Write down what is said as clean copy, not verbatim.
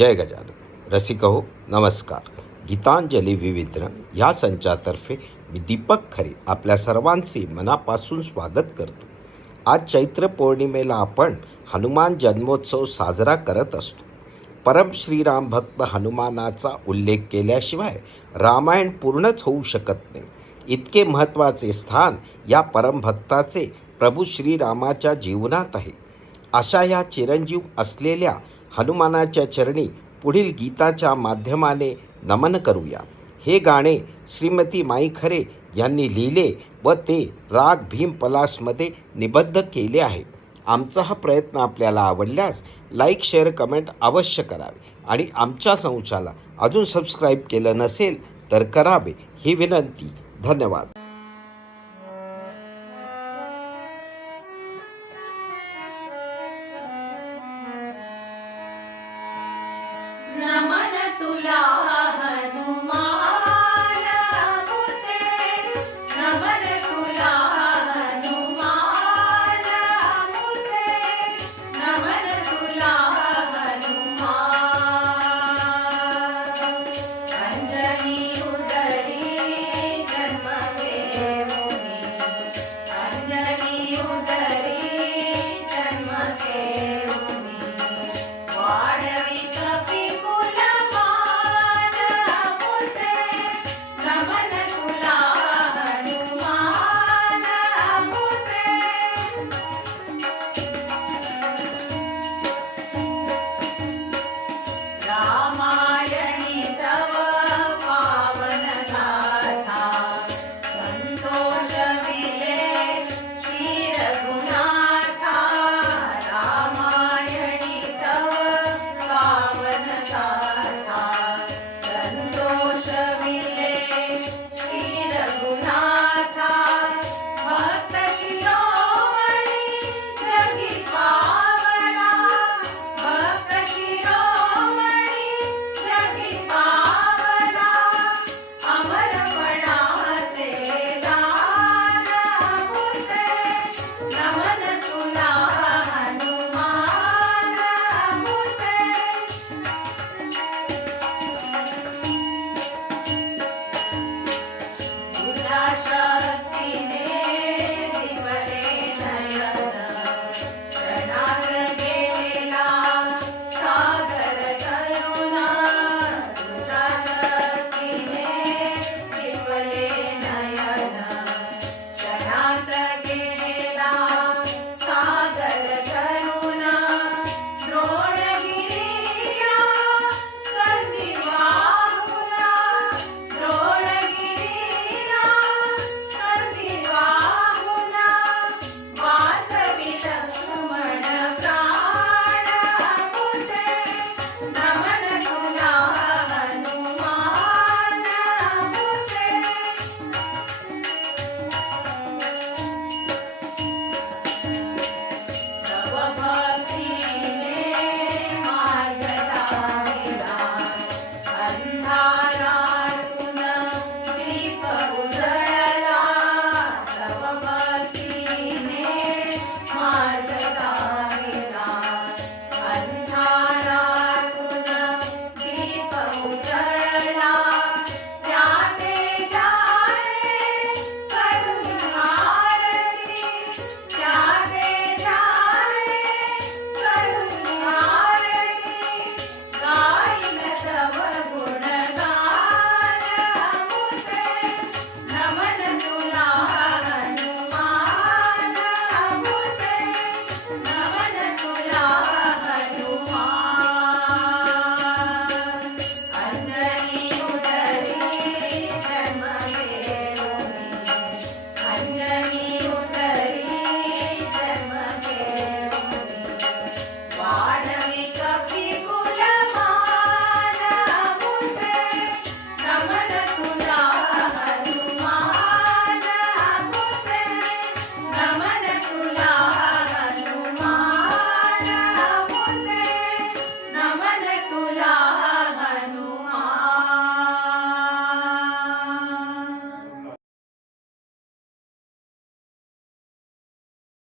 जय गजानन. रसिक हो नमस्कार. गीतांजली विविधन या संचातर्फे मी दीपक खरे आपल्या सर्वांचे मनापासून स्वागत करतो. आज चैत्र पौर्णिमेला आपण हनुमान जन्मोत्सव साजरा करत असतो. परम श्रीराम भक्त हनुमानाचा उल्लेख केल्याशिवाय रामायण पूर्णच होऊ शकत नाही. इतके महत्त्वाचे स्थान या परमभक्ताचे प्रभू श्रीरामाच्या जीवनात आहे. अशा या चिरंजीव असलेल्या हनुमानाच्या चरणी पुढील गीताच्या माध्यमाने नमन करूया. हे गाणे श्रीमती माई खरे यांनी लिहिले व ते राग भीम पलासमध्ये निबद्ध केले आहे. आमचा हा प्रयत्न आपल्याला आवडल्यास लाईक शेअर कमेंट अवश्य करावे आणि आमच्या संचाला अजून सबस्क्राईब केलं नसेल तर करावे ही विनंती. धन्यवाद. नमन तुला